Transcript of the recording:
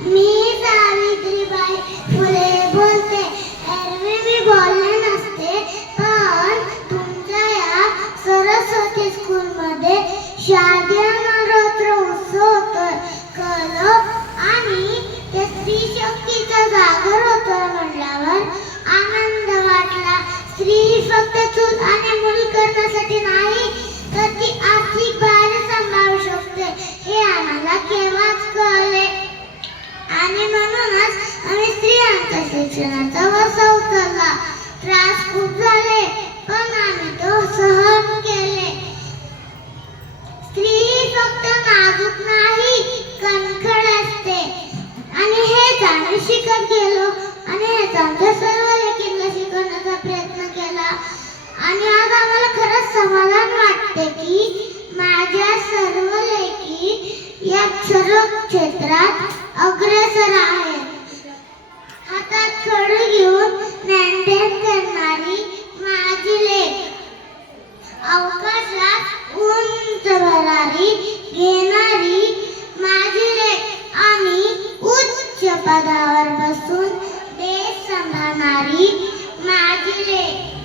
मी सावित्रीबाई फुले बोलते. एरवी मी बोलले नसते, पण तुमच्या या सरस्वती स्कूलमध्ये शारदीय नवरात्र उत्सव होतोय कळलं. आणि ते स्त्री शक्तीचा जागर होतोय म्हटल्यावर आनंद वाटला. स्त्री ही फक्त चूल आणि मूल करण्यासाठी नाही, तर ती आर्थिक भार सांभाळू शकते हे आम्हाला केव्हाच कळले. आणि म्हणूनच आम्ही स्त्रियांच्या शिक्षणाचा वसा उचलला. त्रास खूप झाले, पण आम्ही तो सहन केले. स्त्री ही फक्त नाजूक नाही, कणखर असते. आणि हेच आम्ही शिकत गेलो. आणि हेच आमच्या सर्व लेकींना शिकवण्याचा प्रयत्न केला. आणि आज आम्हाला खरंच समाधान वाटते की माझ्या सर्व लेकी या सर्व क्षेत्रात अग्रेसर आहेत. हातात खडू घेऊन मेंटेन करणारी माझी लेक, अवकाशात उंच भरारी घेणारी माझी लेक आणि उच्च पदावर बसून देश सांभाळणारी माझी लेक.